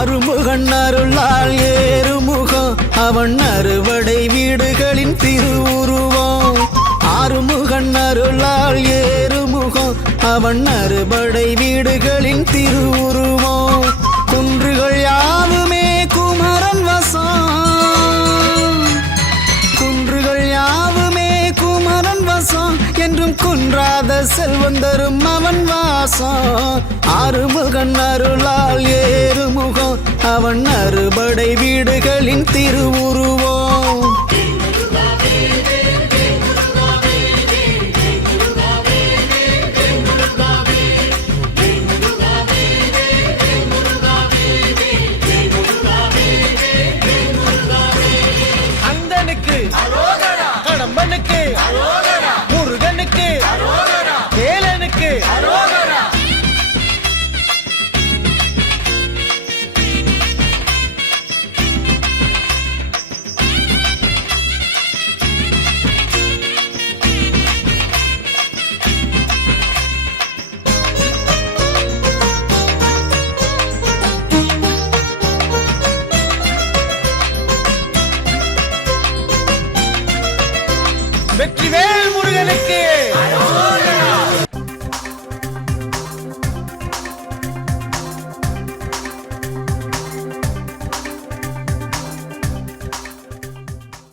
ஆறுமுகன் அருளால் ஏறுமுகம் அவன் அறுவடை வீடுகளின் திருவுருவம். ஆறுமுகன் அருளால் ஏறுமுகம் அவன் அறுபடை வீடுகளின் திருவுருவம். குன்றுகள் யாவுமே குமரன் வசம், குன்றுகள் யாவுமே குமரன் வசம், என்றும் குன்றாத செல்வந்தரும் அவன் வாசம். ஆறுமுகன் அருளால் ஏறுமுகம் அவன் அறுபடை வீடுகளின் திருவுருவம்.